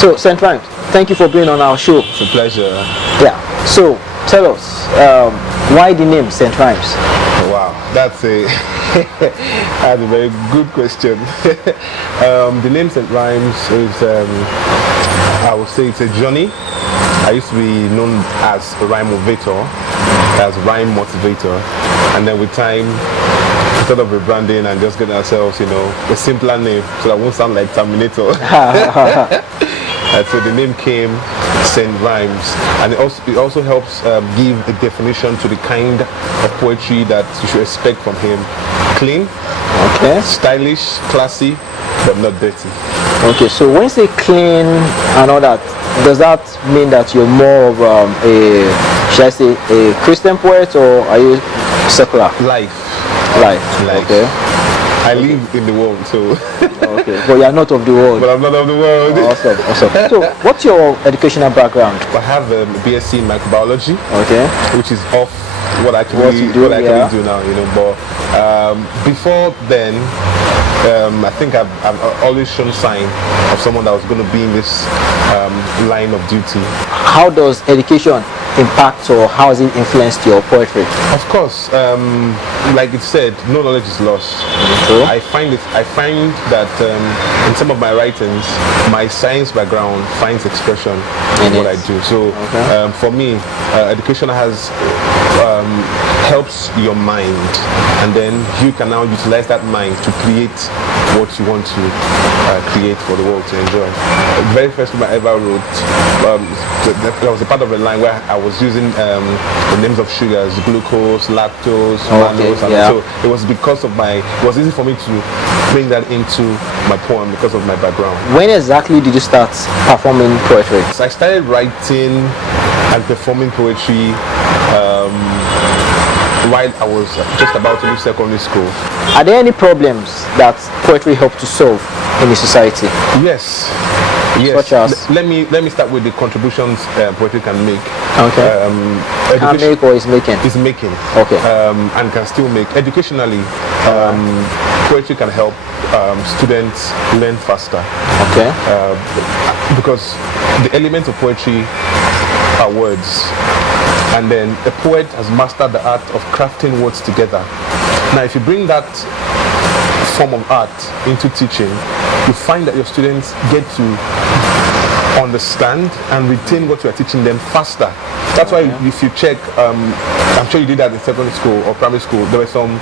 So, St. Rhymes, thank you for being on our show. It's a pleasure. Yeah. So, tell us, why the name St. Rhymes? Wow, that's a that's a very good question. The name St. Rhymes is, I would say, it's a journey. I used to be known as a rhyme motivator, as rhyme motivator, and then with time, instead of rebranding and just getting ourselves, a simpler name so that won't sound like Terminator. And so the name came St. Rhymes, and it also helps give a definition to the kind of poetry that you should expect from him. Clean, okay, stylish, classy, but not dirty. Okay, so when you say clean and all that, does that mean that you're more of should I say, a Christian poet, or are you secular? Life. Okay. I live in the world, so. Okay, but you are not of the world. But I'm not of the world. Awesome. So, what's your educational background? I have a BSc in microbiology. Okay. Which is off what I can do now, But before then, I think I've always shown sign of someone that was going to be in this line of duty. How does education impact, or how has it influenced your poetry? Of course, like it said, no knowledge is lost. Okay. I find that in some of my writings, my science background finds expression in what I do. So for me, education helps your mind, and then you can now utilize that mind to create what you want to create for the world to enjoy. The very first time I ever wrote, there was a part of a line where I was using the names of sugars, glucose, lactose, mannose, and so it was because of it was easy for me to bring that into my poem because of my background. When exactly did you start performing poetry? So I started writing and performing poetry while I was just about to leave secondary school. Are there any problems that poetry helped to solve in the society? Yes. Such as? Let me start with the contributions poetry can make. Okay. Can make or is making? Is making. Okay. And can still make. Educationally, poetry can help students learn faster. Okay. Because the elements of poetry are words. And then a poet has mastered the art of crafting words together. Now, if you bring that form of art into teaching, you find that your students get to understand and retain what you are teaching them faster. That's why if you check, I'm sure you did that in secondary school or primary school, there were some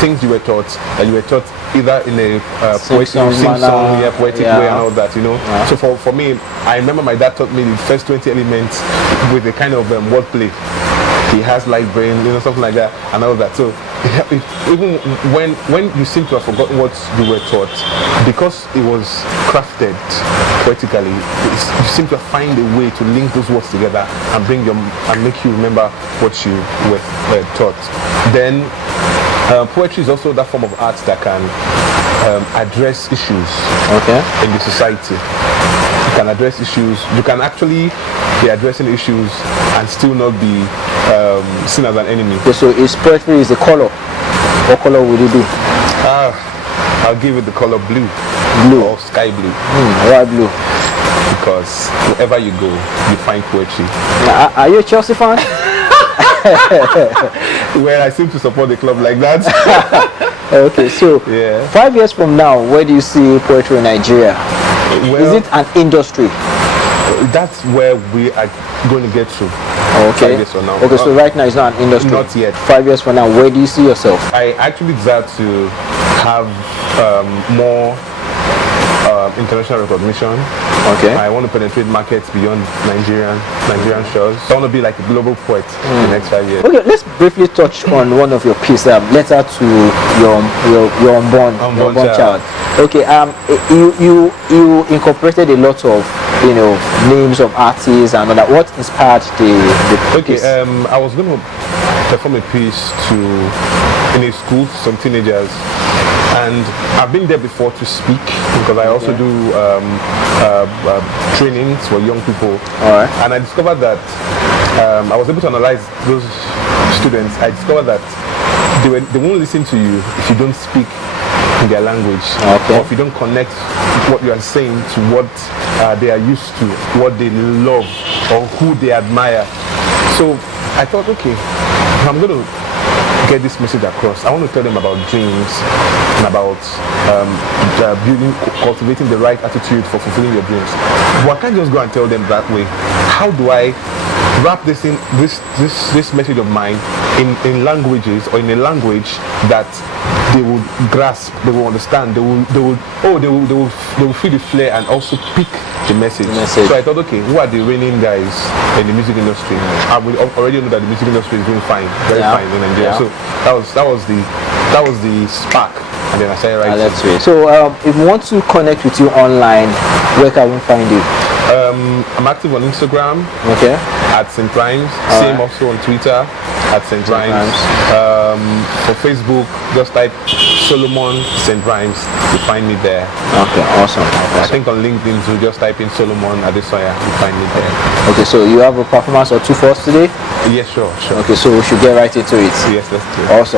things you were taught either in a poetic way and all that, So for me, I remember my dad taught me the first 20 elements with a kind of wordplay. He has light brain, something like that, and all that. So even when you seem to have forgotten what you were taught, because it was crafted poetically, you seem to find a way to link those words together and make you remember what you were taught. Then poetry is also that form of art that can address issues in the society. You can address issues. You can actually be addressing issues and still not be seen as an enemy. Okay, so his poetry is the color. What color would it be? I'll give it the color blue. Blue or sky blue. Why blue? Because wherever you go, you find poetry. Are you a Chelsea fan? Well, I seem to support the club like that. Okay, so 5 years from now, where do you see poetry in Nigeria? Well, is it an industry? That's where we are going to get to. Okay. 5 years from now. Okay, so right now it's not an industry. Not yet. 5 years from now, where do you see yourself? I actually desire to have more international recognition. Okay. I want to penetrate markets beyond Nigerian shores. I want to be like a global poet in the next 5 years. Okay, let's briefly touch on one of your pieces, letter to your unborn child. Okay, you incorporated a lot of names of artists and all that. What inspired the piece? I was going to perform a piece in a school to some teenagers. And I've been there before to speak because I also do trainings for young people. All right. And I discovered that I was able to analyze those students. I discovered that they won't listen to you if you don't speak in their language, Okay. or if you don't connect what you are saying to what they are used to, what they love, or who they admire. So I thought, okay, if I'm going to get this message across, I want to tell them about dreams and about cultivating the right attitude for fulfilling your dreams. But I can't just go and tell them that way. How do I wrap this in this message of mine in languages, or in a language that they will grasp, they will understand, they will feel the flair and also pick the message. So I thought, okay, who are the reigning guys in the music industry? I will already know that the music industry is doing fine, very fine in Nigeria. So that was the spark, and then I started writing. That's great. So if we want to connect with you online, where can we find you? I'm active on Instagram, at St. Rhymes. Same also on Twitter at St. Rhymes. For Facebook, just type Solomon St. Rhymes. You find me there. Okay, awesome. I think on LinkedIn, so just type in Solomon Adesoya. You find me there. Okay, so you have a performance or two for us today? Yes, sure. Okay, so we should get right into it. Yes, let's do it. Awesome.